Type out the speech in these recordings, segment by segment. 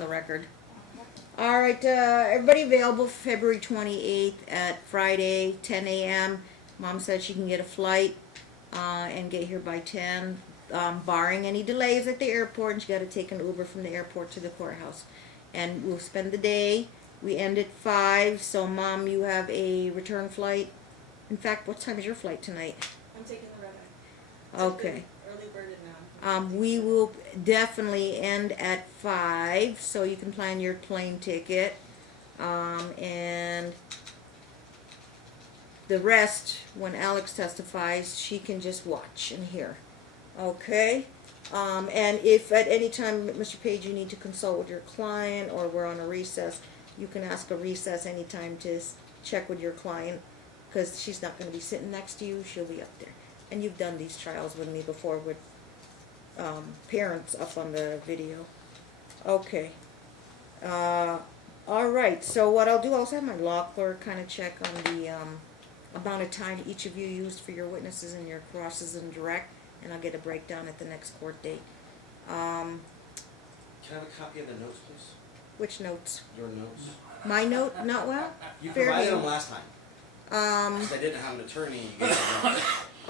the record. All right, everybody available for February 28th at Friday, 10 a.m. Mom said she can get a flight and get here by 10, barring any delays at the airport, and she got to take an Uber from the airport to the courthouse. And we'll spend the day. We end at 5, so Mom, you have a return flight. In fact, what time is your flight tonight? I'm taking the red eye. Okay. Early bird now. We will definitely end at 5, so you can plan your plane ticket. And the rest, when Alex testifies, she can just watch and hear. Okay? And if at any time, Mr. Page, you need to consult with your client or we're on a recess, you can ask a recess anytime to check with your client, because she's not going to be sitting next to you. She'll be up there. And you've done these trials with me before with parents up on the video. Okay. All right. So what I'll do, I'll have my law clerk kind of check on the amount of time each of you used for your witnesses and your crosses and direct, and I'll get a breakdown at the next court date. Can I have a copy of the notes, please? Which notes? Your notes. My note? Not well? You Fair provided game. them last time. Because I didn't have an attorney. You gave them.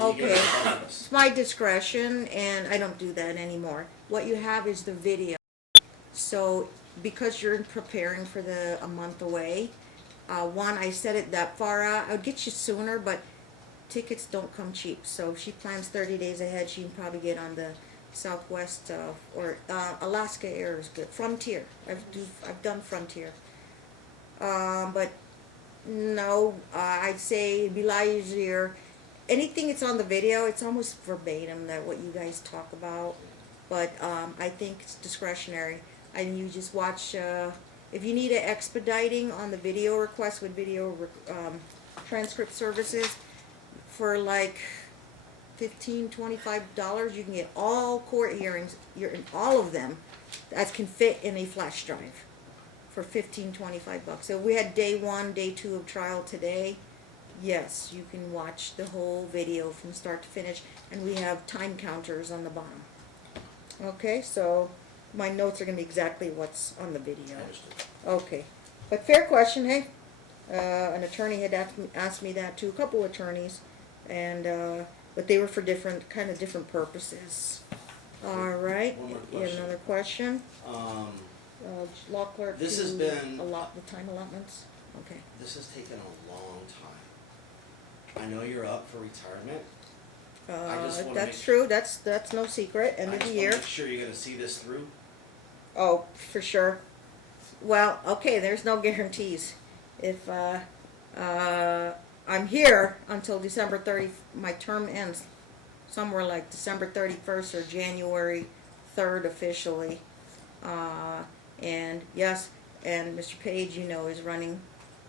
Okay. It's my discretion, and I don't do that anymore. What you have is the video. So, because you're preparing for a month away, one, I set it that far out. I would get you sooner, but tickets don't come cheap. So if she plans 30 days ahead, she can probably get on the Southwest or Alaska Air is good. Frontier. I've done Frontier. But no, I'd say it'd be a lot easier. Anything that's on the video, it's almost verbatim that what you guys talk about. But I think it's discretionary. And you just watch, if you need an expediting on the video request with video transcript services, for like $15-25, you can get all court hearings, all of them, that can fit in a flash drive for $15-25. So we had day 1, day 2 of trial today. Yes, you can watch the whole video from start to finish, and we have time counters on the bottom. Okay, so my notes are going to be exactly what's on the video. Okay, but fair question, hey? An attorney had asked me that too, a couple attorneys, and but they were for different purposes. All right, One more question. Another question. Law clerk. This has been the time allotments. Okay. This has taken a long time. I know you're up for retirement. That's true. That's no secret. End of the year. I just want to make sure you're going to see this through. Oh, for sure. Well, okay. There's no guarantees. If I'm here until December 30th, my term ends somewhere like December 31st or January 3rd officially. And yes, and Mr. Page, you know, is running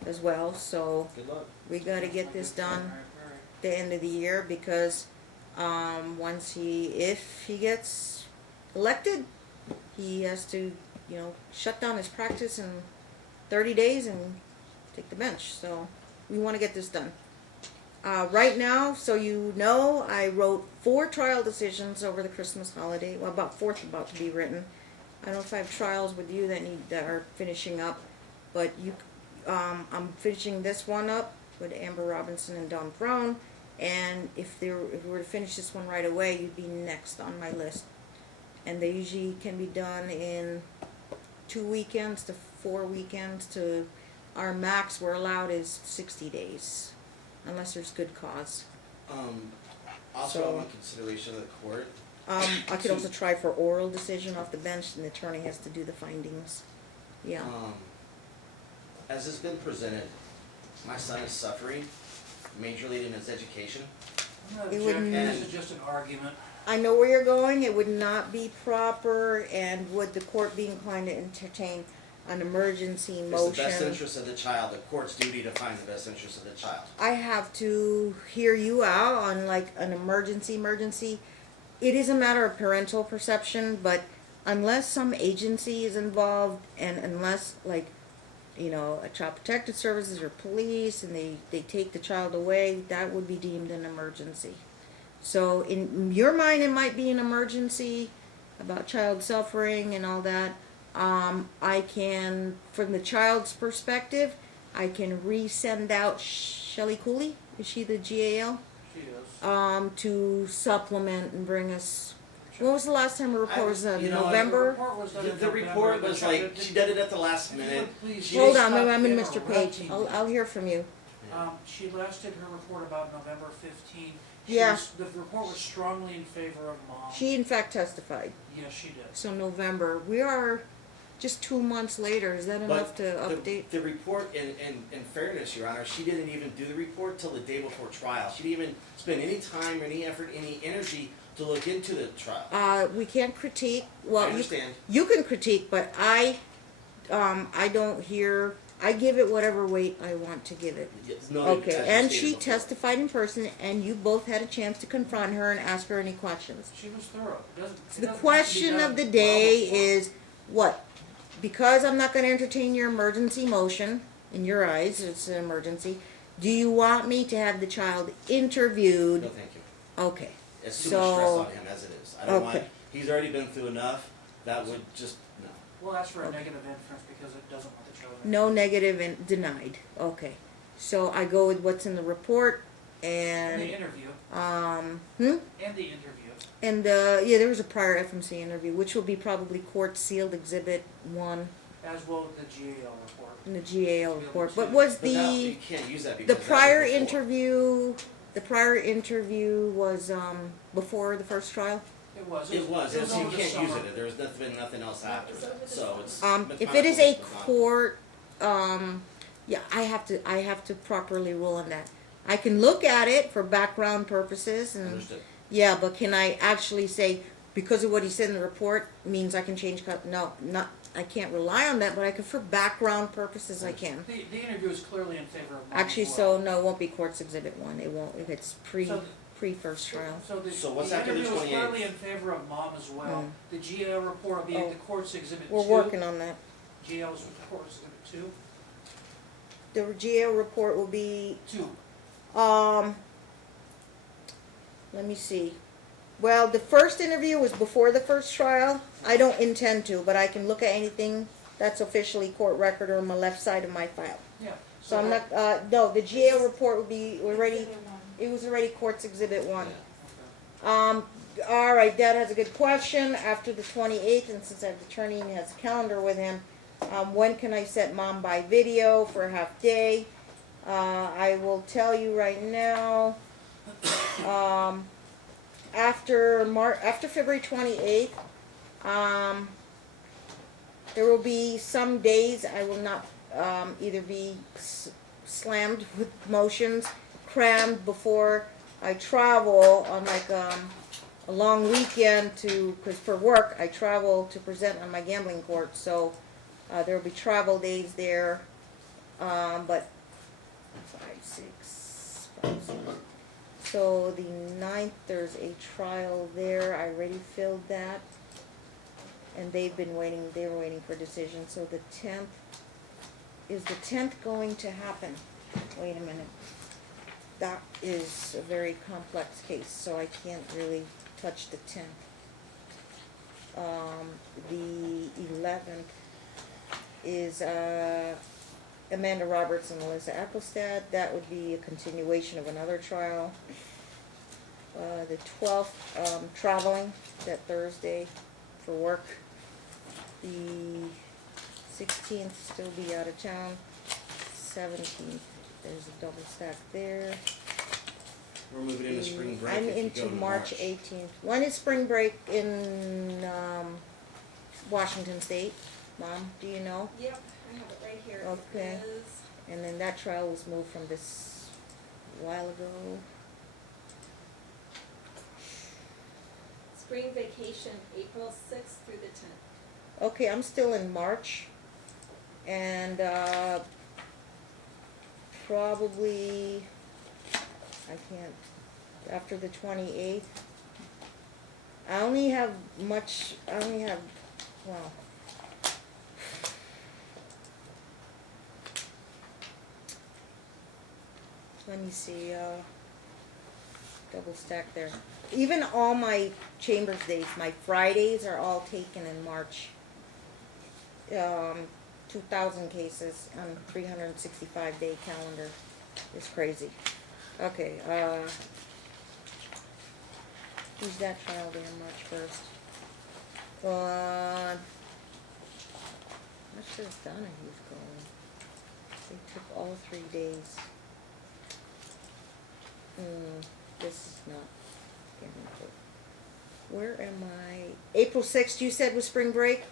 as well. So Good luck. we got to get this done at the end of the year, because if he gets elected, he has to, shut down his practice in 30 days and take the bench. So we want to get this done. Right now, so I wrote 4 trial decisions over the Christmas holiday. Well, about 4th about to be written. I don't know if I have trials with you that are finishing up, but I'm finishing this one up with Amber Robinson and Don Brown, and if we were to finish this one right away, you'd be next on my list. And they usually can be done in 2 weekends to 4 weekends. To our max we're allowed is 60 days, unless there's good cause. Also, in consideration of the court. I could also try for oral decision off the bench, and the attorney has to do the findings. Yeah. As has been presented, my son is suffering majorly in his education. It wouldn't. This is just an argument. I know where you're going. It would not be proper, and would the court be inclined to entertain an emergency motion? It's the best interest of the child. The court's duty to find the best interest of the child. I have to hear you out on like an emergency. It is a matter of parental perception, but unless some agency is involved, and unless a child protective services or police, and they take the child away, that would be deemed an emergency. So in your mind, it might be an emergency about child suffering and all that, I can, from the child's perspective, I can resend out Shelley Cooley. Is she the GAL? She is. To supplement and bring us. When was the last time a report was done? you know, The November? report was done in The November, report but was you like, did- she did it at the last if you minute. would please She Hold just on, stop I'm in in Mr. or Page. red I'll hear from you. She last did her report about November 15. Yeah. The report was strongly in favor of mom. She in fact testified. Yes, she did. So November. We are just 2 months later. Is that enough to update? The report, in fairness, Your Honor, she didn't even do the report till the day before trial. She didn't even spend any time or any effort, any energy to look into the trial. We can't critique. I Well, understand. you can critique, but I don't hear. I give it whatever weight I want to give it. No, Okay, as you and stated she before. testified in person, and you both had a chance to confront her and ask her any questions. She was thorough. It doesn't, So the question of the day is what? Because I'm not going to entertain your emergency motion, in your eyes, it's an emergency, do you want me to have the child interviewed? No, thank you. Okay. It's too much stress So, on him as it is. I don't want, okay. he's already been through enough. That would just, no. We'll ask for a Okay. negative inference because it doesn't want the children. No negative and denied. Okay. So I go with what's in the report And the and, interview. hmm? And the interview. And, yeah, there was a prior FMC interview, which will be probably court sealed exhibit 1 As well as the GAL report. in the GAL report. But was But that, the, you can't use that because the that was prior before. interview was, before the first trial? It was, you over the can't use summer. it. There's been nothing else after that. So it's. If it is a it's not- court, yeah, I have to properly rule on that. I can look at it for background purposes and, Understood. yeah, but can I actually say, because of what he said in the report, means I can change, no, not, I can't rely on that, but I can, for background purposes, I can. The interview is clearly in favor of mom. Actually, as well. so, no, it won't be courts exhibit 1, it won't, if it's So- pre-first trial. So what's after the interview is 28th? clearly in favor of mom as well. The GAL report will be Oh. the court's exhibit 2. We're working on that. GAL's court's exhibit 2. The GAO report will be 2. Let me see. Well, the first interview was before the first trial. I don't intend to, but I can look at anything that's officially court record or on my left side of my file. Yeah. So I'm not, no, the GAO report will be already, it was already court's exhibit 1. Yeah. All right, Dad has a good question. After the 28th, and since I have the attorney and he has a calendar with him, when can I set mom by video for a half day? I will tell you right now, after February 28th, there will be some days I will not either be slammed with motions, crammed before I travel on like a long weekend because for work I travel to present on my gambling court, so there will be travel days there, but 5, 6, 5, 6. So the 9th, there's a trial there. I already filled that. And they've been waiting, they were waiting for a decision. So the 10th, is the 10th going to happen? Wait a minute. That is a very complex case, so I can't really touch the 10th. The 11th is Amanda Roberts and Melissa Ecclestad. That would be a continuation of another trial. The 12th, traveling that Thursday for work. The 16th, still be out of town. 17th, there's a double stack there. We're moving into spring break. I'm if you into go to March 18th. When is spring break in Washington State? Mom, do you know? Yep, I have it right here. Okay. It is, And then that trial was moved from this while ago. spring vacation, April 6th through the 10th. Okay, I'm still in March. And probably, I can't, after the 28th. I only have, well, let me see, double stack there. Even all my chambers days, my Fridays are all taken in March. 2,000 cases on 365-day calendar. It's crazy. Okay, who's that child there, March 1st? Not sure if Donahue's going. They took all 3 days. This is not getting good. Where am I? April 6th, you said was spring break?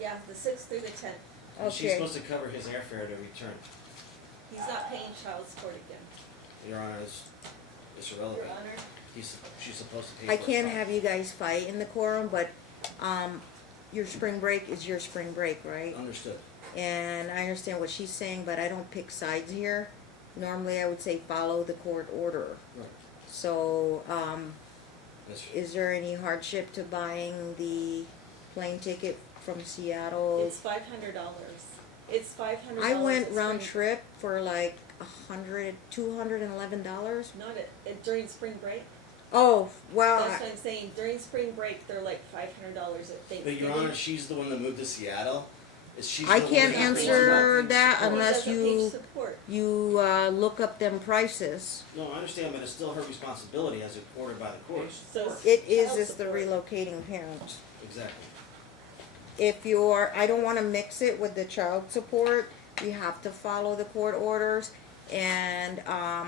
Yeah, the sixth through the tenth. She's Okay. supposed to cover his airfare to return. He's not paying child support again. Your Honor, it's Your irrelevant. Honor, She's supposed to pay I for can't his have you guys fight in the quorum, but, your spring break is your spring break, right? Understood. And I understand what she's saying, but I don't pick sides here. Normally, I would say follow the court order. Right. So, That's, is there any hardship to buying the plane ticket from Seattle? it's $500. It's $500. I went at round spring- trip for like $211. Not during spring break. Oh, well, That's what I'm saying. During spring break, they're like $500 at but Thanksgiving. Your Honor, she's the one that moved to Seattle. She's I the one can't that answer wants that support. unless Doesn't pay you support. look up them prices. No, I understand, but it's still her responsibility as ordered by the court. So It is child just the support. relocating parent. Exactly. If I don't want to mix it with the child support. You have to follow the court orders. And, I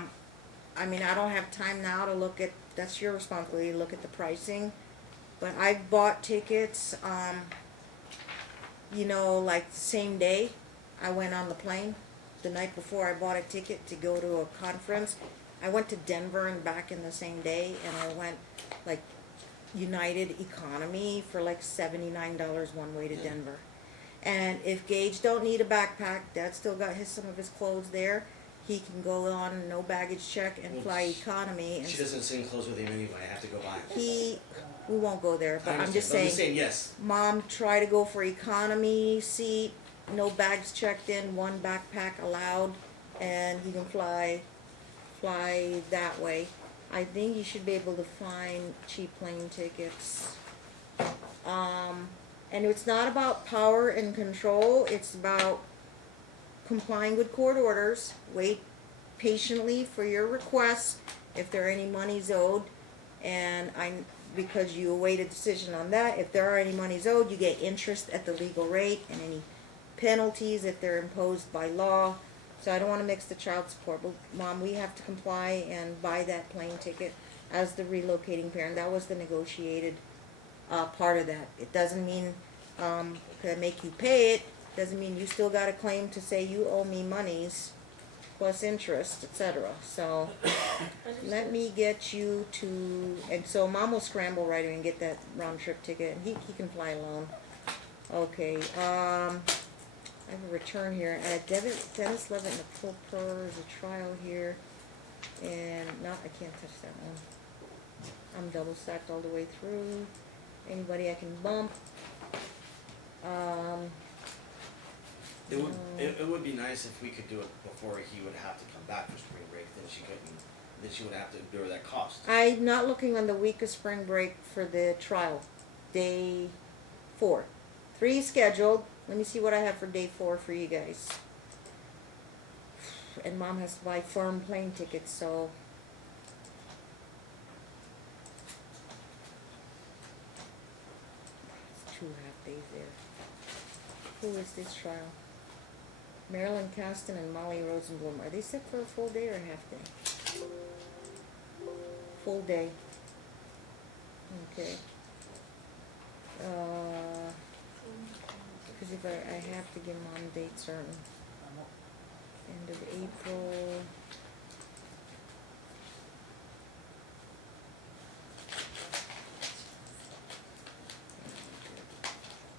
mean, I don't have time now to look at, that's your responsibility, to look at the pricing. But I've bought tickets, like same day. I went on the plane. The night before, I bought a ticket to go to a conference. I went to Denver and back in the same day, and I went like United Economy for like $79 one way to Denver. And if Gage don't need a backpack, Dad still got some of his clothes there. He can go on no baggage check and Well, fly economy. And She doesn't sing close with him anyway. I have to go by him. we won't go there, but I I'm just understand, saying. yes. Mom, try to go for economy seat, no bags checked in, one backpack allowed, and he can fly that way. I think you should be able to find cheap plane tickets. And it's not about power and control, it's about complying with court orders. Wait patiently for your requests if there are any monies owed, and because you await a decision on that. If there are any monies owed, you get interest at the legal rate and any penalties if they're imposed by law. So I don't want to mix the child support, but Mom, we have to comply and buy that plane ticket as the relocating parent. That was the negotiated part of that. It doesn't mean to make you pay it. Doesn't mean you still got a claim to say you owe me monies plus interest, etc. So let me get you to, and so Mom will scramble right away and get that round trip ticket, and he can fly alone. Okay, I have a return here. Dennis Levitt and the full per is a trial here, and I can't touch that one. I'm double stacked all the way through. Anybody I can bump. It would be nice if we could do it before he would have to come back for spring break. Then she couldn't. Then she would have to endure that cost. I'm not looking on the week of spring break for the trial. Day 4. 3 scheduled. Let me see what I have for day 4 for you guys. And Mom has to buy firm plane tickets, so. It's 2 half days there. Who is this trial? Marilyn Caston and Molly Rosenblum. Are they set for a full day or a half day? Full day. Okay. Because if I have to give Mom a date certain. End of April.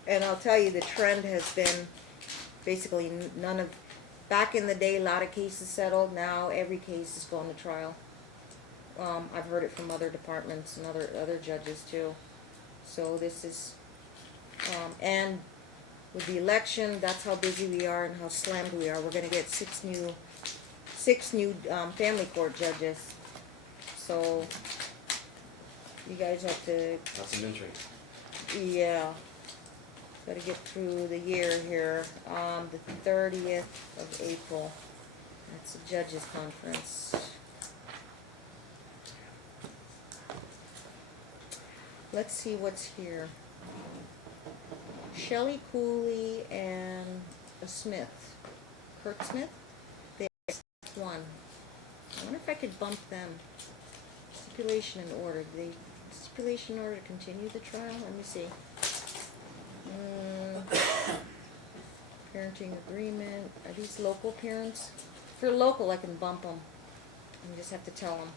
And I'll tell you, the trend has been basically back in the day, a lot of cases settled. Now every case is going to trial. I've heard it from other departments and other judges too. So this is, and with the election, that's how busy we are and how slammed we are. We're going to get 6 new family court judges. So you guys have to, That's some intrigue. yeah. Gotta get through the year here. The 30th of April. That's the judges conference. Let's see what's here. Shelley Cooley and a Smith. Kurt Smith? There's one. I wonder if I could bump them. Stipulation in order. Stipulation in order to continue the trial? Let me see. Parenting agreement. Are these local parents? If they're local, I can bump them. You just have to tell them.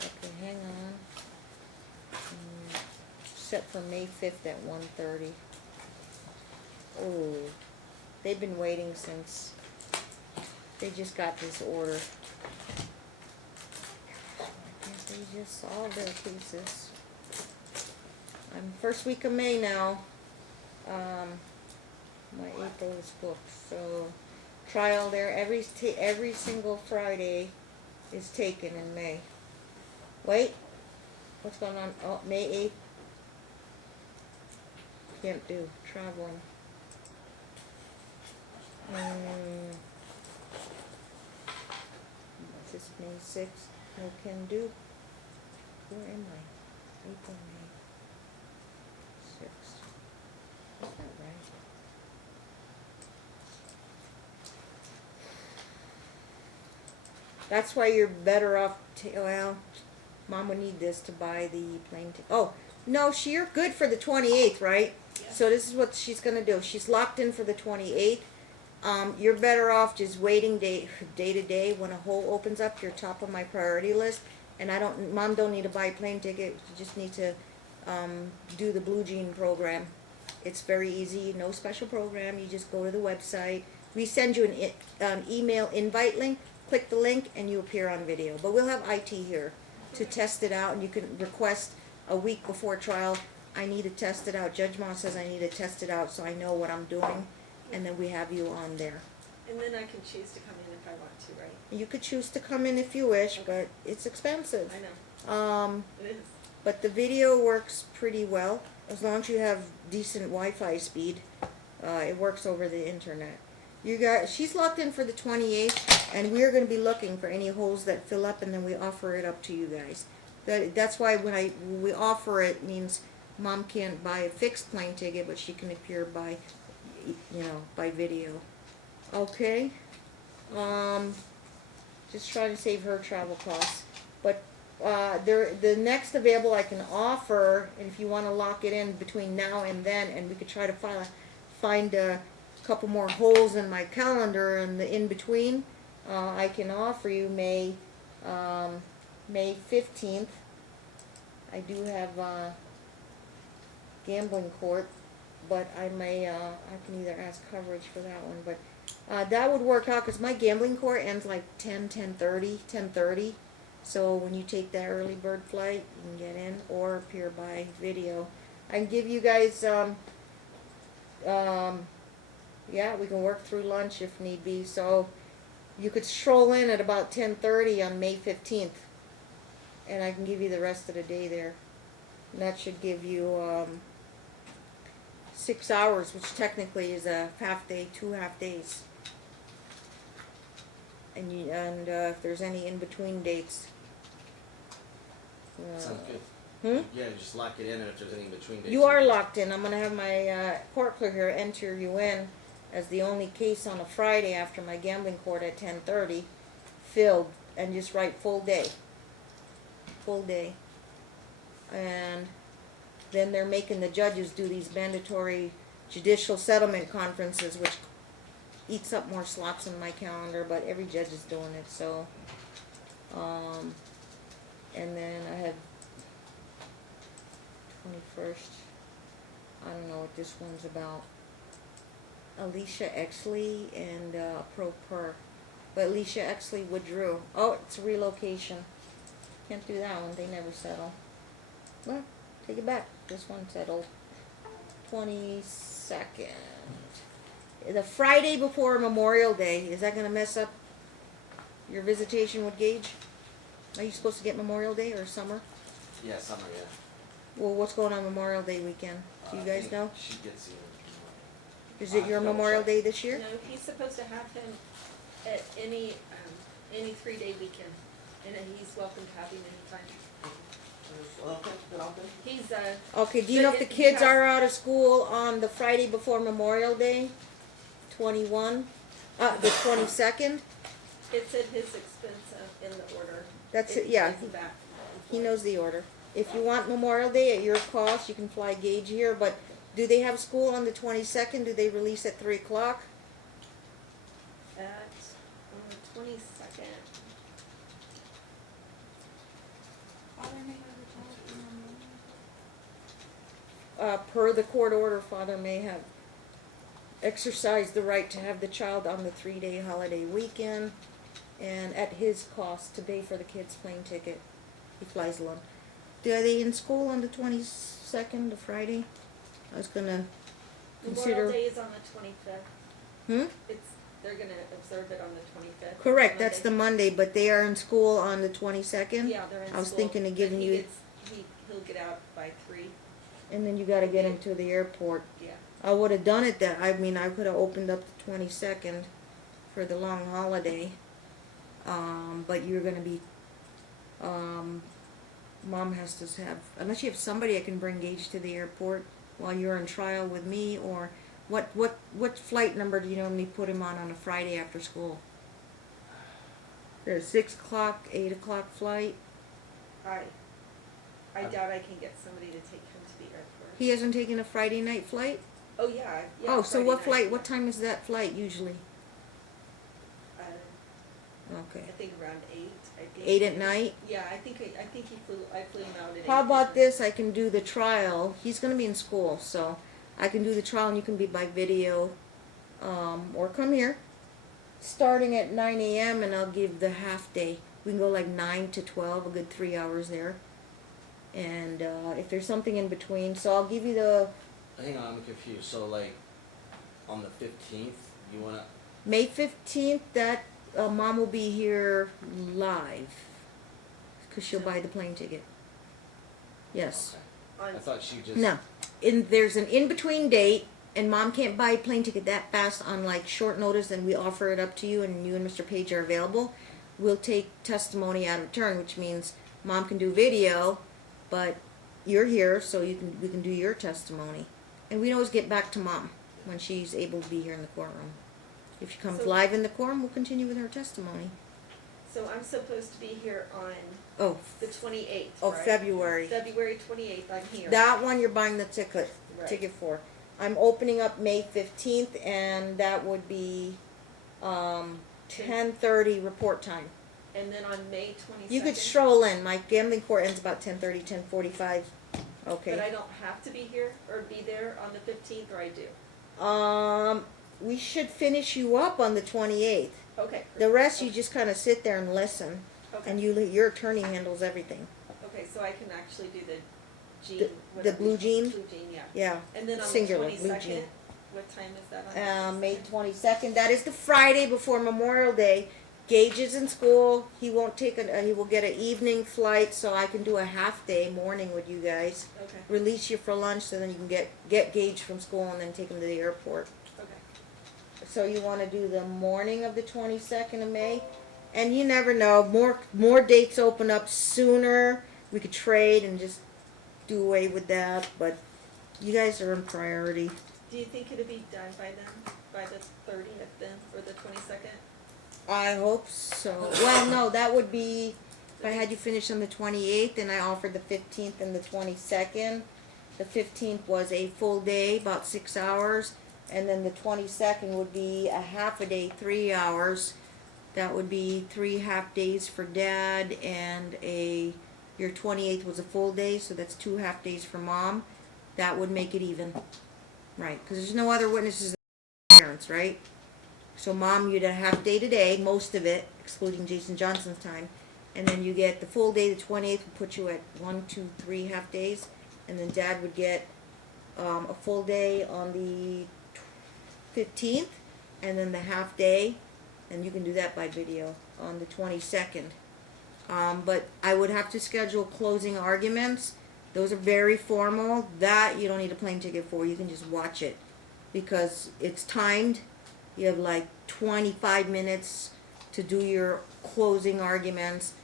Okay, hang on. Set for May 5th at 1:30. Oh, they've been waiting since they just got this order. I guess they just solved their cases. I'm first week of May now. My April is booked, so trial there every single Friday is taken in May. Wait, what's going on? Oh, May 8th. Can't do traveling. This is May 6th. No can do. Where am I? April, May 6th. Is that right? That's why you're better off. Well, Mom would need this to buy the plane ticket. Oh, no, you're good for the 28th, right? Yeah. So this is what she's going to do. She's locked in for the 28th. You're better off just waiting day to day. When a hole opens up, you're top of my priority list. And Mom don't need to buy a plane ticket. You just need to do the Blue Jean program. It's very easy. No special program. You just go to the website. We send you an email invite link. Click the link and you appear on video. But we'll have IT here to test it out, and you can request a week before trial. I need to test it out. Judge Moss says I need to test it out so I know what I'm doing, and then we have you on there. And then I can choose to come in if I want to, right? You could choose to come in if you wish, but it's expensive. I know. It is. But the video works pretty well as long as you have decent Wi-Fi speed. It works over the internet. She's locked in for the 28th, and we are going to be looking for any holes that fill up, and then we offer it up to you guys. That's why when we offer it, means Mom can't buy a fixed plane ticket, but she can appear by video. Okay. Just trying to save her travel costs. But the next available I can offer, and if you want to lock it in between now and then, and we could try to find a couple more holes in my calendar and the in between, I can offer you May 15th. I do have gambling court, but I can either ask coverage for that one, but that would work out because my gambling court ends like 10:30. So when you take that early bird flight, you can get in or appear by video. I can give you guys yeah, we can work through lunch if need be. So you could stroll in at about 10:30 on May 15th, and I can give you the rest of the day there. And that should give you 6 hours, which technically is a half day, 2 half days. And if there's any in between dates. Sounds good. Yeah, just lock it in, and if there's any in between dates. You are locked in. I'm going to have my court clerk here enter you in as the only case on a Friday after my gambling court at 10:30 filled, and just write full day. Full day. And then they're making the judges do these mandatory judicial settlement conferences, which eats up more slots in my calendar, but every judge is doing it, so. And then I have 21st. I don't know what this one's about. Alicia Exley and Pro Per. But Alicia Exley withdrew. Oh, it's a relocation. Can't do that one. They never settle. Well, take it back. This one settled. 22nd. The Friday before Memorial Day. Is that going to mess up your visitation with Gage? Are you supposed to get Memorial Day or summer? Yeah, summer, yeah. Well, what's going on Memorial Day weekend? Do you I guys think know? She gets the Is it your double Memorial check. Day this year? No, he's supposed to have him at any 3-day weekend, and then he's welcome to have him anytime. Okay, then I'll do. He's, Okay, do you know if the But it- kids because- are out of school on the Friday before Memorial Day? 21? The 22nd? it's at his expense in the order. That's it, yeah. It's back. He knows the order. If you want Memorial Day at your cost, you can fly gauge here, but do they have school on the 22nd? Do they release at 3 o'clock? At, on the 22nd. Per the court order, father may have exercised the right to have the child on the 3-day holiday weekend and at his cost to pay for the kid's plane ticket. He flies alone. Are they in school on the 22nd, the Friday? I was gonna consider. Memorial Day is on the 25th. They're gonna observe it on the 25th. Correct, that's the Monday. Monday, but they are in school on the 22nd? Yeah, they're in school. I was thinking of but giving you, he'll get out by 3, and then you gotta get him to the airport. yeah. I would have done it that, I mean, I could have opened up the 22nd for the long holiday. But you're gonna be, mom has to have, unless you have somebody I can bring Gage to the airport while you're in trial with me, or what flight number do you normally put him on a Friday after school? There's 6 o'clock, 8 o'clock flight. I doubt I can get somebody to take him to the airport. He hasn't taken a Friday night flight? Oh, yeah. Oh, so Friday what night, flight, yeah. what time is that flight usually? I Okay. think around 8. I think. 8 at night? Yeah, I think I flew him out at 8. How about this? I can do the trial. He's going to be in school, so I can do the trial and you can be by video, or come here. Starting at 9 a.m. and I'll give the half day. We can go like 9 to 12, a good 3 hours there. And if there's something in between, so I'll give you the Hang on, I'm confused. So like, on the 15th, you wanna? May 15th, that mom will be here live because she'll buy the plane ticket. Yes. Okay. I thought she just. No. There's an in-between date, and mom can't buy a plane ticket that fast on like short notice, and we offer it up to you, and you and Mr. Page are available. We'll take testimony out of turn, which means mom can do video, but you're here, so we can do your testimony. And we can always get back to mom when she's able to be here in the courtroom. If she comes So- live in the courtroom, we'll continue with her testimony. So I'm supposed to be here on Oh, the 28th, oh, right? February. February 28th, I'm here. That one you're buying the ticket Right. for. I'm opening up May 15th, and that would be 10:30 report time. And then on May 22nd. You could stroll in. My gambling court ends about 10:30, 10:45. But Okay. I don't have to be here or be there on the 15th, or I do? We should finish you up on the 28th. Okay. The rest you just kind of sit there and listen, Okay. and your attorney handles everything. Okay, so I can actually do the jean. The whatever blue it's jean? called, Blue jean, yeah. Yeah. And then on Singular, the blue 22nd, jean. what time is that on? May 22nd. That is the Friday before Memorial Day. Gage is in school. He won't take he will get an evening flight, so I can do a half day morning with you guys. Okay, Release you for lunch, so then you can get Gage from school and then take him to the airport. okay. So you want to do the morning of the 22nd of May, and you never know. More dates open up sooner. We could trade and just do away with that, but you guys are in priority. Do you think it'll be done by then? By the 30th then, or the 22nd? I hope so. Well, no, that would be if I had you finish on the 28th, and I offered the 15th and the 22nd. The 15th was a full day, about 6 hours, and then the 22nd would be a half a day, 3 hours. That would be 3 half days for Dad, and your 28th was a full day, so that's 2 half days for Mom. That would make it even, right? Because there's no other witnesses than parents, right? So Mom, you'd a half day today, most of it, excluding Jason Johnson's time, and then you get the full day. The 28th would put you at 1, 2, 3 half days, and then Dad would get a full day on the 15th, and then the half day, and you can do that by video on the 22nd. But I would have to schedule closing arguments Those are very formal. That you don't need a plane ticket for. You can just watch it because it's timed. You have like 25 minutes to do your closing arguments,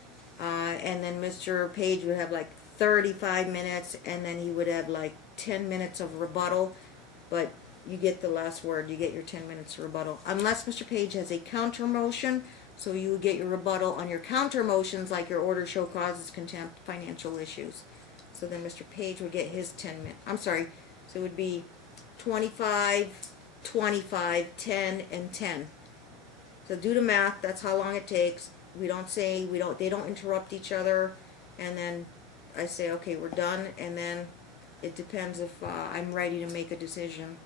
and then Mr. Page would have like 35 minutes, and then he would have like 10 minutes of rebuttal. But you get the last word. You get your 10 minutes rebuttal, unless Mr. Page has a counter motion. So you would get your rebuttal on your counter motions, like your order, show causes, contempt, financial issues. So then Mr. Page would get his 10 minutes. I'm sorry. So it would be 25, 25, 10, and 10. So do the math. That's how long it takes. They don't interrupt each other. And then I say, okay, we're done. And then it depends if I'm ready to make a decision.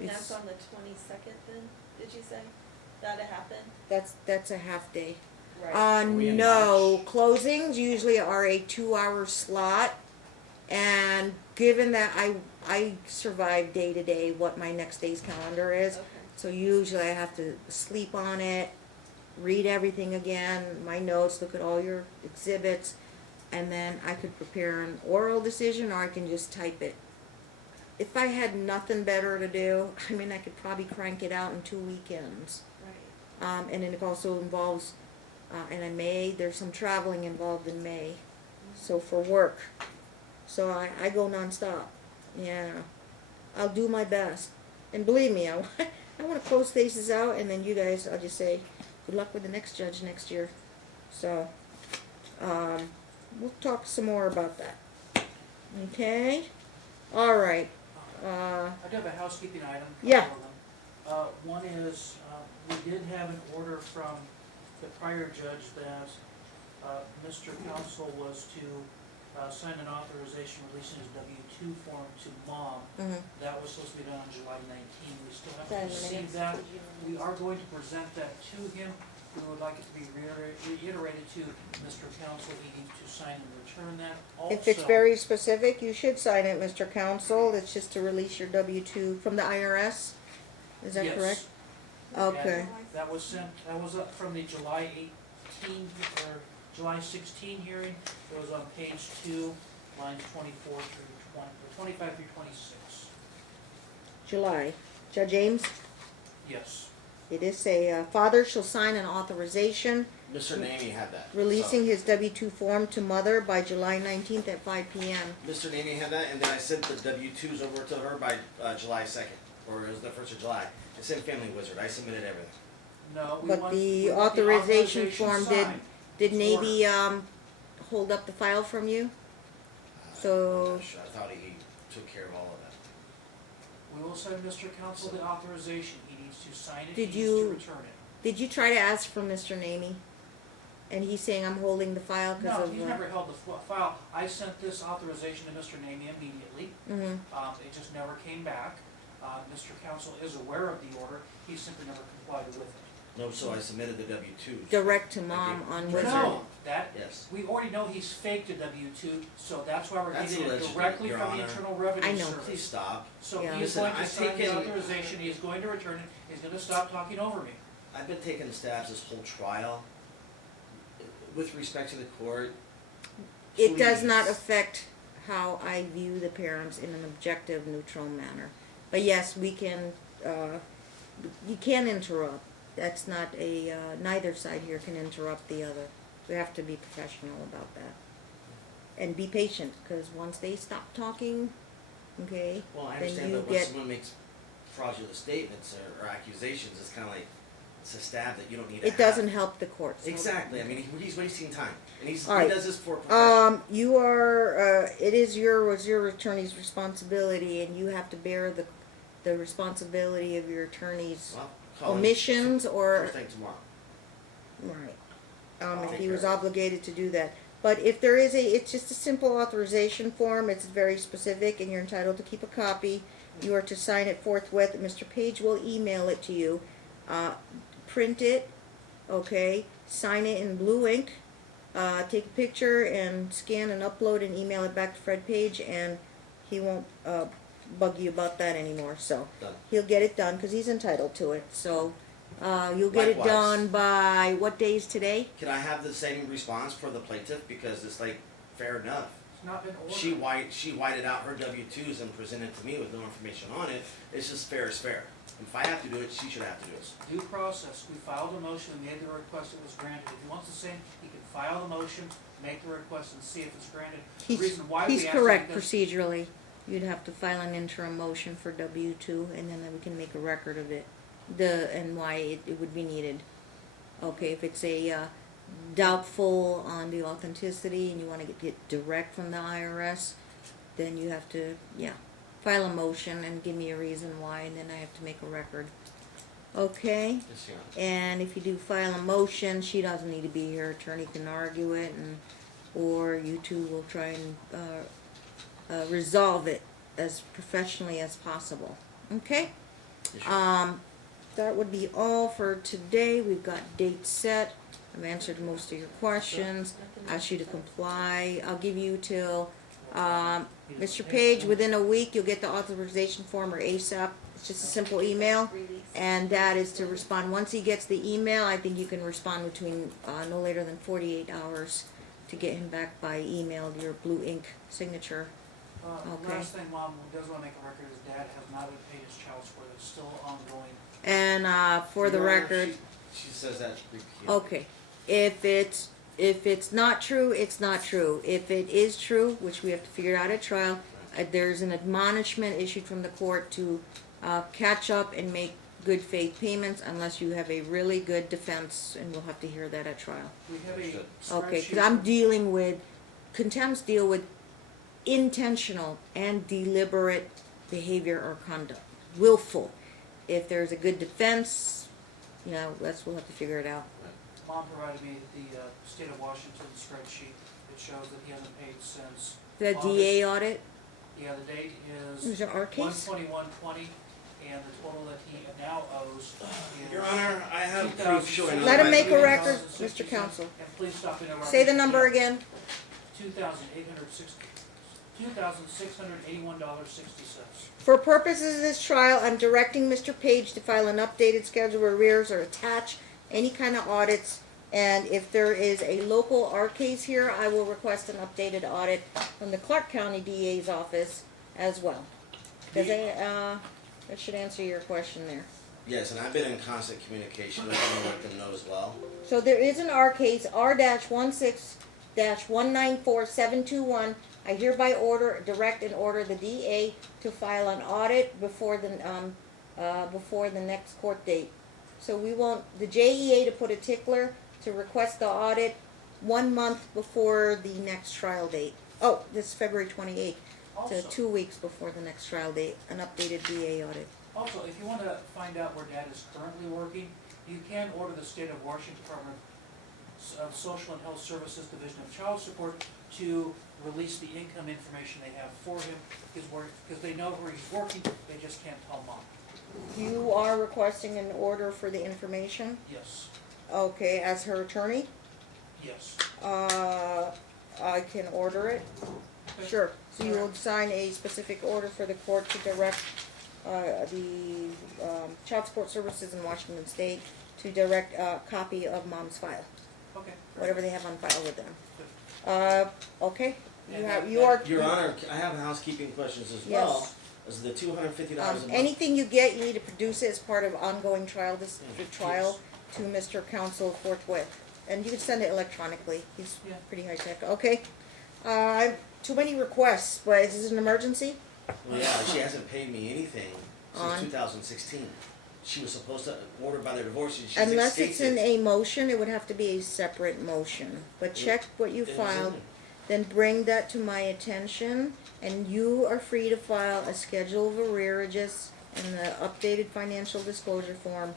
And that's on the 22nd then, did you say? That'll happen? That's a half day. Right. Are we in No, March? closings usually are a 2-hour slot, and given that I survive day to day what my next day's calendar is, Okay. so usually I have to sleep on it, read everything again, my notes, look at all your exhibits, and then I could prepare an oral decision, or I can just type it. If I had nothing better to do, I mean, I could probably crank it out in 2 weekends. Right. And then it also involves, and there's some traveling involved in May, so for work. So I go nonstop. Yeah, I'll do my best. And believe me, I want to close cases out, and then you guys, I'll just say, good luck with the next judge next year. So, we'll talk some more about that. Okay? All right. I do have a housekeeping item. Yeah. For them. One is, we did have an order from the prior judge that Mr. Counsel was to sign an authorization releasing his W-2 form to Mom. Mhm. That was supposed to be done on July 19th. We still That haven't is received that. We are going to present that to him. We would like it to be reiterated to Mr. Counsel. He needs to sign and return that. If it's very specific, you should sign it, Mr. Counsel. It's just to release your W-2 from the IRS. Is that correct? Okay. And that was sent, that was up from the July 18, or July 16 hearing. It was on page 2, lines 24 through 20, or 25 through 26. July. Judge Ames, Yes. it is say, father shall sign an authorization Mr. Namey had that. releasing his W-2 form to mother by July 19th at 5 p.m. So, Mr. Namey had that, and then I sent the W-2s over to her by July 2nd, or it was the 1st of July. I sent Family Wizard. I submitted everything. No, we But want the we want authorization form signed. did It's Navy hold up the file from you? So- I'm not sure. I thought he took care of all of that. We will send Mr. Counsel the authorization. He needs to sign it, Did he needs you- to return it. Did you try to ask for Mr. Namey? And he's saying I'm holding the file because No, of... he's never held the file. I sent this authorization to Mr. Namey immediately. Mhm. It just never came back. Mr. Counsel is aware of the order. He simply never complied with it. No, so I submitted the W-2s. Direct to Mom Okay. on Wizard. No, that, Yes. we already know he's faked a W-2, so that's why we're That's getting it illegitimate, directly Your from the Honor. Internal Revenue I know. Service. Please stop. So Yeah. he's Listen, going to I've sign the taken- authorization, he's going to return it, he's gonna stop talking over me. I've been taking stabs this whole trial. With respect to the court, It does please. not affect how I view the parents in an objective, neutral manner. But yes, we can, you can interrupt. That's not a, neither side here can interrupt the other. We have to be professional about that. And be patient, because once they stop talking, okay, Well, I then understand, you but when get, someone makes fraudulent statements or accusations, it's kind of like, it's a stab that you don't need to it have. doesn't help the courts. Exactly, I mean, he's wasting time, and All right. he does this for profession. You are, it is was your attorney's responsibility, and you have to bear the responsibility of your attorney's Well, call him omissions or, First thing tomorrow. right, I'll if take he was care of it. obligated to do that. But if there is it's just a simple authorization form, it's very specific, and you're entitled to keep a copy. You are to sign it forthwith, Mr. Page will email it to you. Print it, okay, sign it in blue ink, take a picture and scan and upload and email it back to Fred Page, and he won't bug you about that anymore, so. Done. He'll get it done, because he's entitled to it, so, you'll get it Likewise. done by, what day is today? Can I have the same response for the plaintiff, because it's like, fair enough. It's not been ordered. She whited out her W-2s and presented to me with no information on it. It's just fair is fair. If I have to do it, she should have to do it. Due process, we filed a motion and made the request, it was granted. If he wants the same, he can file the motion, make the request, and see if it's granted. The reason why we He's asked is correct because- procedurally. You'd have to file an interim motion for W-2, and then we can make a record of it, and why it would be needed. Okay, if it's a doubtful on the authenticity and you want to get direct from the IRS, then you have to, file a motion and give me a reason why, and then I have to make a record. Okay? Yes, Your Honor. And if you do file a motion, she doesn't need to be here. Attorney can argue it, or you two will try and resolve it as professionally as possible. Okay? Yes, Your Honor. That would be all for today. We've got dates set. I've answered most of your questions. Asked you to comply. I'll give you till Mr. Page, within a week, you'll get the authorization form, or ASAP. It's just a simple email, and that is to respond. Once he gets the email, I think you can respond between no later than 48 hours to get him back by email, your blue ink signature. Okay. Last thing, Mom does want to make a record is Dad has not been paid his child support. It's still ongoing. And for the Your Honor, record, she says that repeatedly. okay, if it's not true, it's not true. If it is true, which we have to figure out at trial, there's an admonishment issued from the court to catch up and make good faith payments unless you have a really good defense, and we'll have to hear that at trial. We have a Understood. Okay, spreadsheet. because I'm dealing with, contempts deal with intentional and deliberate behavior or conduct, willful. If there's a good defense, we'll have to figure it out. Mom provided me the state of Washington spreadsheet. It shows that he hasn't paid since The August. DA audit, Yeah, the date is is there our case? 1/21/20, and the total that he now owes is. Your Honor, I have proof showing. Let him otherwise. make a record, $2,060. Mr. Counsel. And please stop interrupting. Say the number again. $2,681.60. For purposes of this trial, I'm directing Mr. Page to file an updated schedule of arrears or attach any kind of audits. And if there is a local R case here, I will request an updated audit from the Clark County DA's office as well. Because that should answer your question there. Yes, and I've been in constant communication with them and let them know as well. So there is an R case, R-16-194721. I hereby direct and order the DA to file an audit before the next court date. So we want the JEA to put a tickler to request the audit 1 month before the next trial date. Oh, this is February 28th, so Also, 2 weeks before the next trial date, an updated DA audit. also, if you want to find out where Dad is currently working, you can order the state of Washington Department of Social and Health Services Division of Child Support to release the income information they have for him, because they know where he's working, they just can't tell Mom. You are requesting an order for the information? Yes, Okay, as her attorney? yes. I can order it. Okay. Sure. So you will sign a specific order for the court to direct the Child Support Services in Washington State to direct a copy of Mom's file, Okay. whatever they have on file with them. Good. Okay. And You are. Your Honor, I have housekeeping questions as Yes. well. Is the $250 a month? Anything you get, you need to produce it as part of ongoing trial. The trial to Mr. Counsel forthwith, and you can send it electronically. He's Yeah. pretty high tech. Okay. Too many requests, but is this an emergency? Well, yeah, she hasn't paid me anything On- since 2016. She was supposed to order by their divorce. She's Unless it's in escaped a motion, it would have to be a separate motion. But check what you it. It was in filed, there. then bring that to my attention, and you are free to file a schedule of arrearages and the updated financial disclosure form.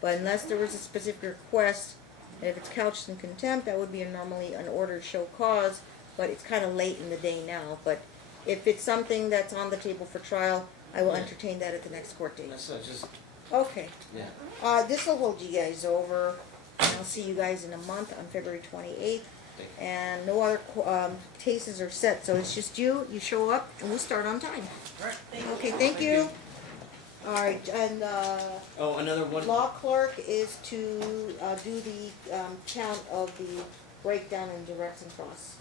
But unless there was a specific request, and if it's couched in contempt, that would be normally an order to show cause, but it's kind of late in the day now. But if it's something that's on the table for trial, I will entertain that at the next court date. That's just, Okay. yeah. This will hold you guys over. And I'll see you guys in a month on February 28th. Thank you. And no other cases are set, so it's just you show up, and we start on time. All right. Okay, thank you. All right, and Oh, another one. law clerk is to do the count of the breakdown in directs and cross.